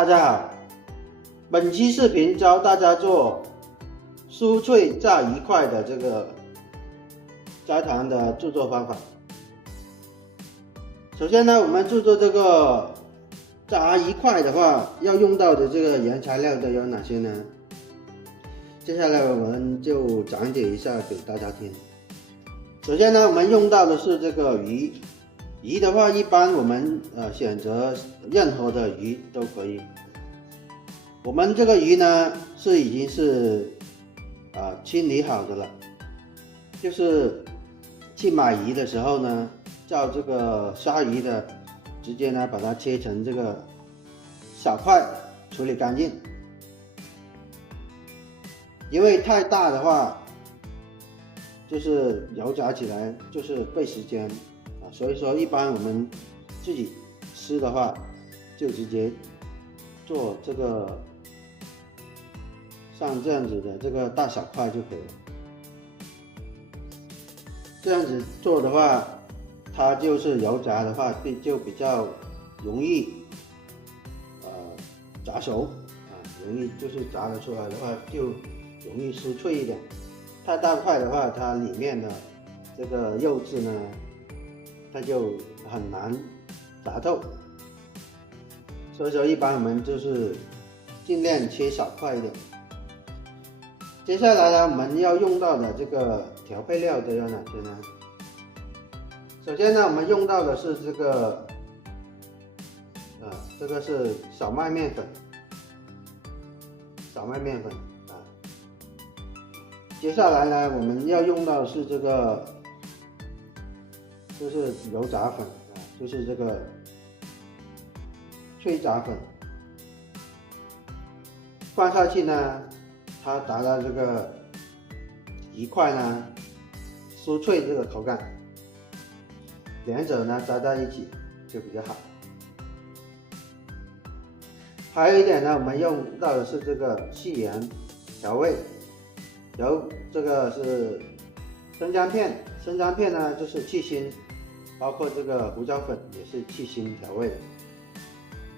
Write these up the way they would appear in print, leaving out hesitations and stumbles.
大家好，本期视频教大家做酥脆炸鱼块的这个焦糖的制作方法。首先呢，我们制作这个炸鱼块的话，要用到的这个原材料都有哪些呢？接下来我们就讲解一下给大家听。首先呢，我们用到的是这个鱼。鱼的话，一般我们选择任何的鱼都可以。我们这个鱼呢已经是清理好的了，就是去买鱼的时候呢，照这个杀鱼的，直接呢把它切成这个小块，处理干净。因为太大的话，就是油炸起来就是费时间。所以说一般我们自己吃的话，就直接做这个像这样子的这个大小块就可以了。这样子做的话，它就是油炸的话就比较容易炸熟容易就是炸得出来的话就容易酥脆一点。太大块的话，它里面的这个肉质呢，它就很难炸透，所以说一般我们就是尽量切小块一点。接下来呢，我们要用到的这个调配料都有哪些呢？首先呢，我们用到的是这个这个是小麦面粉，接下来呢，我们要用到的是这个就是油炸粉就是这个脆炸粉，放下去呢，它达到这个一块呢酥脆这个口感，两者呢炸在一起就比较好。还有一点呢，我们用到的是这个细盐调味，这个是生姜片呢就是去腥，包括这个胡椒粉也是去腥调味的。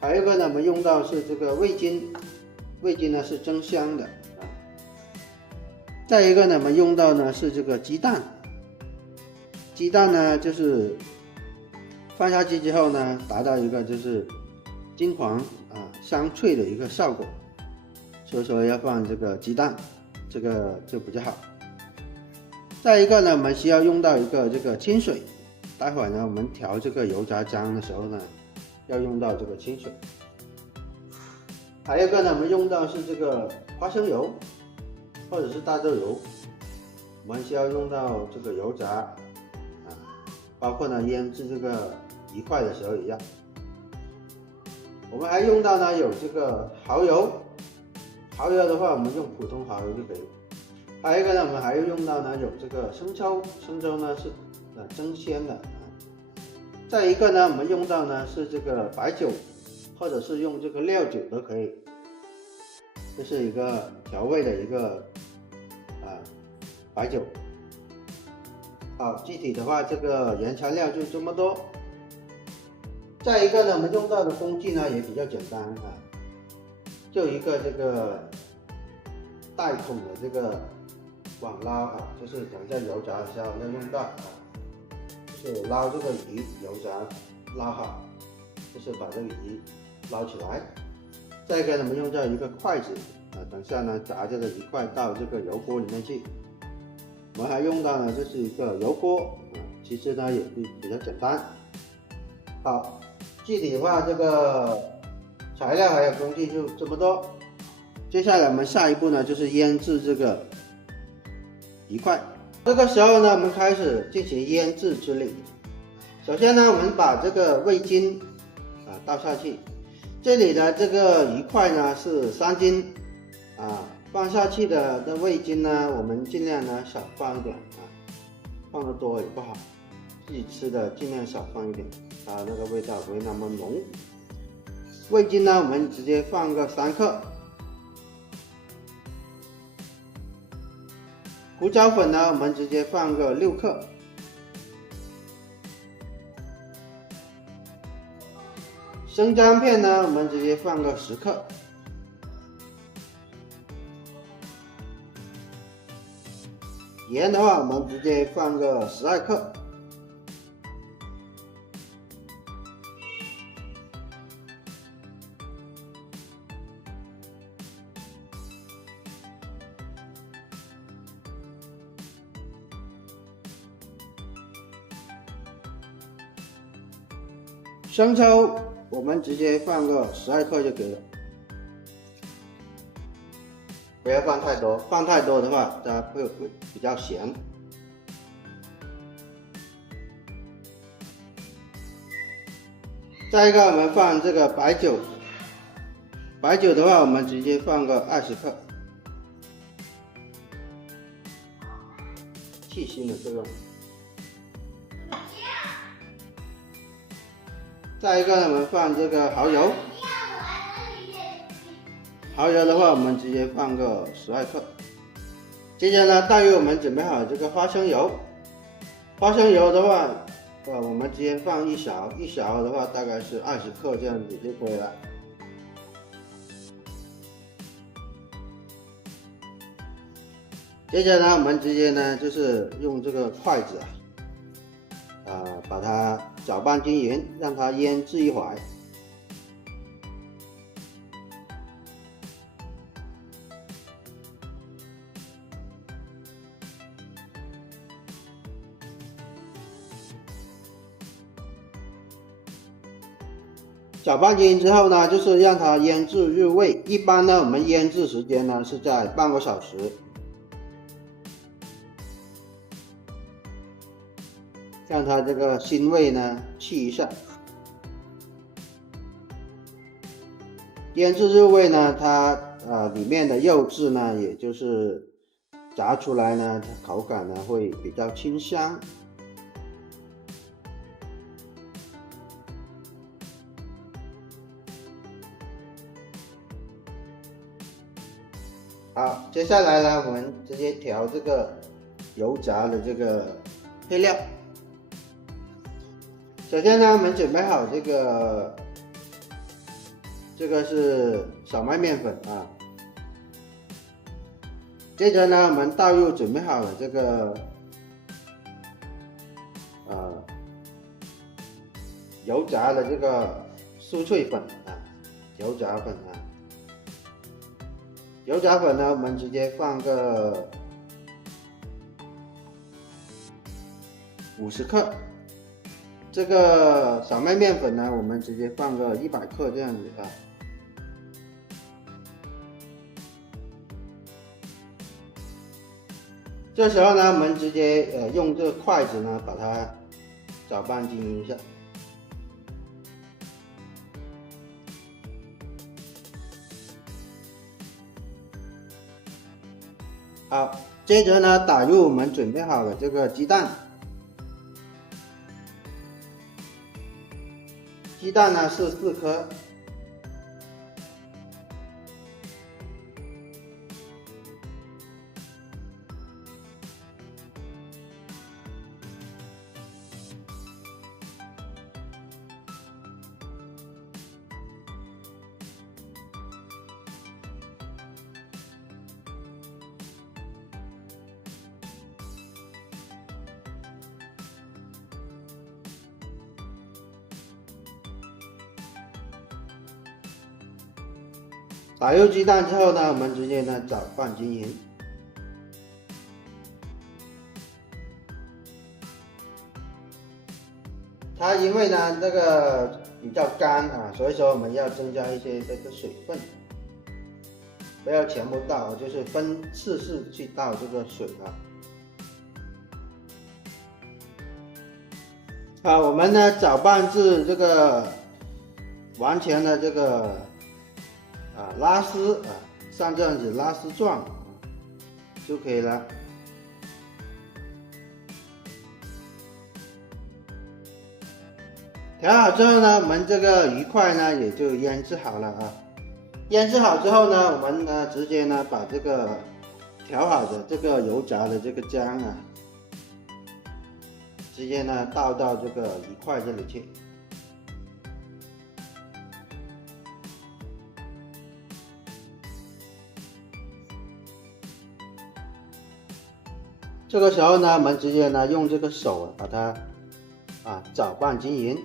还有一个呢，我们用到是这个味精呢是增香的再一个呢，我们用到呢是这个鸡蛋就是放下去之后呢，达到一个就是金黄香脆的一个效果，所以说要放这个鸡蛋，这个就比较好。再一个呢，我们需要用到一个这个清水，待会儿呢我们调这个油炸浆的时候呢，要用到这个清水。还有一个呢，我们用到是这个花生油或者是大豆油，我们需要用到这个油炸包括呢腌制这个鱼块的时候一样。我们还用到呢有这个蚝油的话，我们用普通蚝油就可以。还有一个呢，我们还用到呢有这个生抽呢是增鲜的再一个呢，我们用到呢是这个白酒，或者是用这个料酒都可以，这是一个调味的一个白酒。好，具体的话这个原材料就这么多。再一个呢，我们用到的工具呢也比较简单就一个这个带孔的这个网捞就是等下油炸的时候要用到就是捞这个鱼油炸捞好，就是把这个鱼捞起来。再一个呢，我们用到一个筷子等下呢炸这个鱼块到这个油锅里面去。我们还用到呢，这是一个油锅其实呢也比较简单。好，具体的话这个材料还有工具就这么多。接下来我们下一步呢就是腌制这个鱼块。这个时候呢，我们开始进行腌制之旅。首先呢，我们把这个味精倒下去。这里的这个鱼块呢是3斤放下去的味精呢，我们尽量呢少放一点放得多也不好，自己吃的尽量少放一点，它那个味道不会那么浓。味精呢，我们直接放个3克。胡椒粉呢，我们直接放个6克。生姜片呢，我们直接放个10克。盐的话，我们直接放个12克。生抽我们直接放个12克就可以了，不要放太多，放太多的话它会比较咸。再一个，我们放这个白酒，白酒的话我们直接放个20克，去腥的作用。再一个呢，我们放这个蚝油，蚝油的话我们直接放个12克。接着呢，大约我们准备好这个花生油，花生油的话，我们直接放一勺，一勺的话大概是20克这样子就可以了。接着呢，我们直接呢就是用这个筷子把它搅拌均匀，让它腌制一会儿。搅拌均匀之后呢，就是让它腌制入味。一般呢，我们腌制时间呢是在半个小时。让它这个腥味呢去一下。腌制入味呢，它里面的肉质呢，也就是炸出来呢，它口感呢会比较清香。好，接下来呢，我们直接调这个油炸的这个配料。首先呢，我们准备好这个是小麦面粉啊。接着呢，我们倒入准备好了这个油炸的这个酥脆粉油炸粉油炸粉呢，我们直接放个50克。这个小麦面粉呢，我们直接放个100克这样子啊。这时候呢，我们直接用这个筷子呢，把它搅拌均匀一下。好，接着呢，打入我们准备好的这个鸡蛋。鸡蛋呢是4颗。打入鸡蛋之后呢，我们直接呢搅拌均匀。它因为呢这个比较干所以说我们要增加一些这个水分，不要全部倒，就是分次次去倒这个水我们呢搅拌至这个完全的这个拉丝像这样子拉丝状就可以了。调好之后呢，我们这个鱼块呢也就腌制好了腌制好之后呢，我们呢直接呢把这个调好的这个油炸的这个浆直接呢倒到这个鱼块这里去。这个时候呢，我们直接呢用这个手把它搅拌均匀，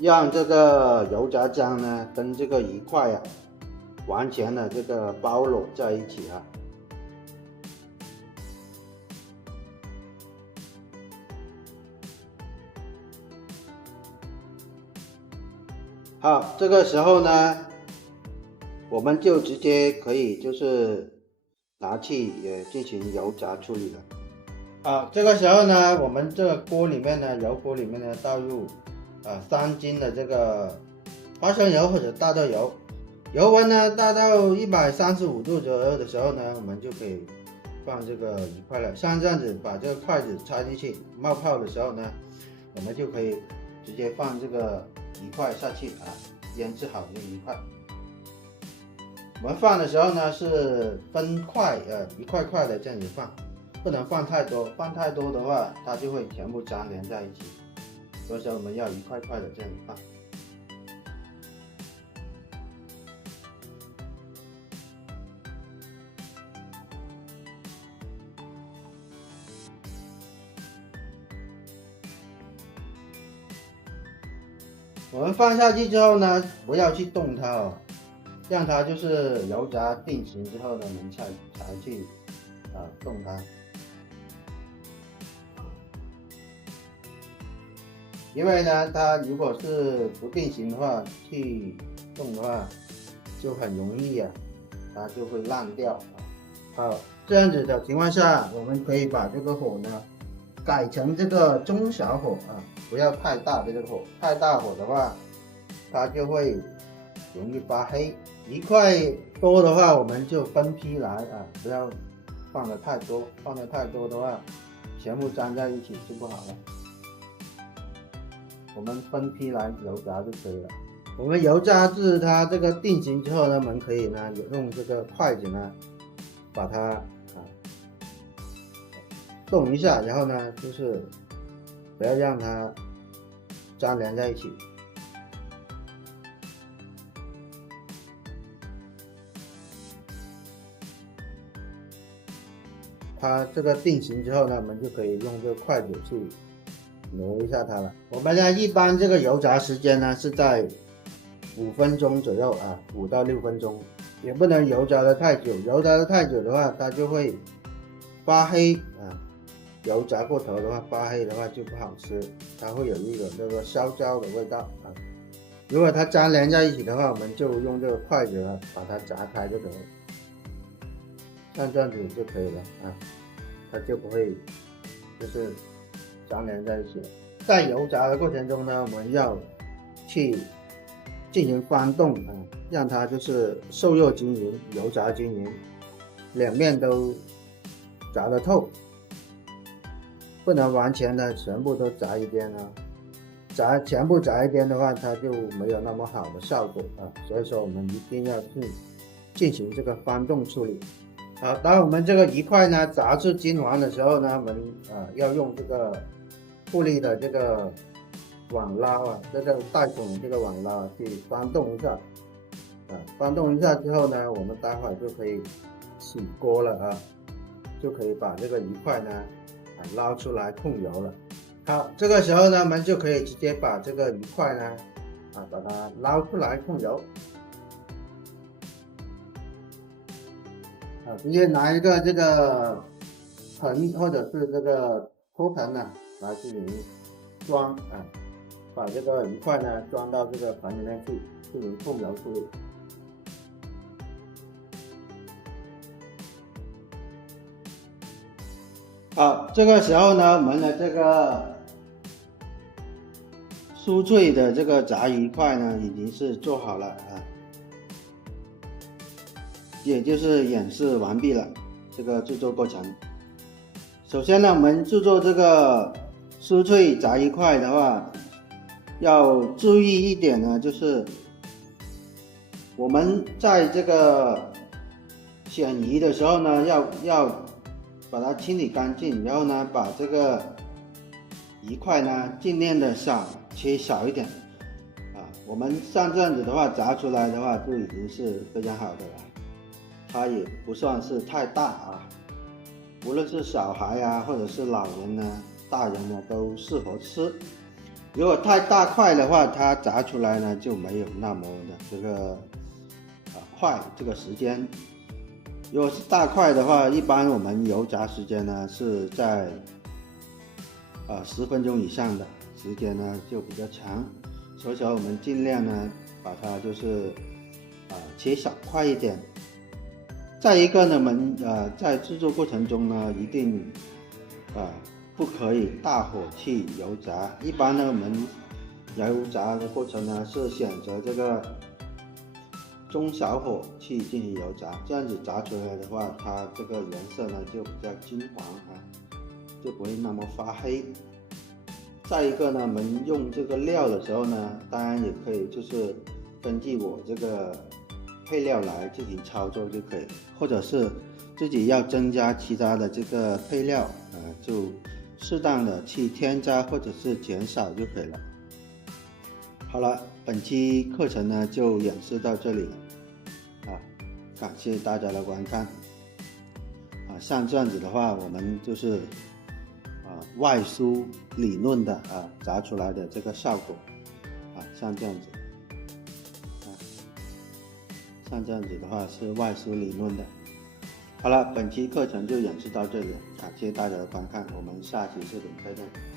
让这个油炸酱呢跟这个鱼块完全的这个包裹在一起好，这个时候呢，我们就直接可以就是拿去进行油炸处理了。好，这个时候呢，我们这个锅里面呢，油锅里面呢倒入3斤的这个花生油或者大豆油，油温呢达到135度左右的时候呢，我们就可以放这个鱼块了。像这样子把这个筷子插进去冒泡的时候呢，我们就可以直接放这个鱼块下去腌制好的鱼块。我们放的时候呢是分块一块块的这样子放，不能放太多，放太多的话它就会全部粘连在一起，所以说我们要一块块的这样子放。我们放下去之后呢，不要去动它让它就是油炸定型之后呢，我们才去动它。因为呢，它如果是不定型的话，去动的话，就很容易它就会烂掉好，这样子的情况下，我们可以把这个火呢改成这个中小火不要太大的这个火，太大火的话，它就会容易发黑。一块多的话，我们就分批来不要放的太多，放的太多的话，全部粘在一起就不好了。我们分批来油炸就可以了。我们油炸至它这个定型之后呢，我们可以呢用这个筷子呢把它动一下，然后呢就是不要让它粘连在一起。它这个定型之后呢，我们就可以用这个筷子去揉一下它了。我们呢一般这个油炸时间呢是在5分钟左右5到6分钟，也不能油炸的太久，油炸的太久的话它就会发黑油炸过头的话，发黑的话就不好吃，它会有一种这个烧焦的味道如果它粘连在一起的话，我们就用这个筷子把它炸开就可以了，像这样子就可以了它就不会就是粘连在一起了。在油炸的过程中呢，我们要去进行翻动让它就是受热均匀，油炸均匀，两面都炸得透，不能完全的全部都炸一边全部炸一边的话，它就没有那么好的效果所以说我们一定要去进行这个翻动处理。好，当我们这个一块呢炸至金黄的时候呢，我们要用这个富丽的这个网捞这个带孔的这个网捞去翻动一下翻动一下之后呢，我们待会儿就可以起锅了就可以把这个鱼块呢捞出来控油了。好，这个时候呢，我们就可以直接把这个鱼块呢把它捞出来控油直接拿一个这个盆或者是这个托盆来进行装把这个鱼块呢装到这个盆里面去进行控油处理。好，这个时候呢，我们的这个酥脆的这个炸鱼块呢已经是做好了也就是演示完毕了这个制作过程。首先呢，我们制作这个酥脆炸鱼块的话，要注意一点呢，就是我们在这个选鱼的时候呢，要把它清理干净，然后呢，把这个鱼块呢尽量的切小一点我们像这样子的话，炸出来的话就已经是非常好的了。它也不算是太大啊，无论是小孩啊，或者是老人呢、大人呢，都适合吃。如果太大块的话，它炸出来呢就没有那么的这个快这个时间。如果是大块的话，一般我们油炸时间呢是在10分钟以上的时间呢就比较长，所以说我们尽量呢把它就是切小块一点。再一个呢，我们在制作过程中呢一定不可以大火去油炸。一般呢我们油炸的过程呢是选择这个中小火去进行油炸，这样子炸出来的话，它这个颜色呢就比较金黄就不会那么发黑。再一个呢，我们用这个料的时候呢，当然也可以就是根据我这个配料来进行操作就可以，或者是自己要增加其他的这个配料就适当的去添加或者是减少就可以了。好了，本期课程呢就演示到这里了感谢大家的观看像这样子的话，我们就是外酥里嫩的炸出来的这个效果像这样子像这样子的话是外酥里嫩的。好了，本期课程就演示到这里，感谢大家的观看，我们下期视频再见。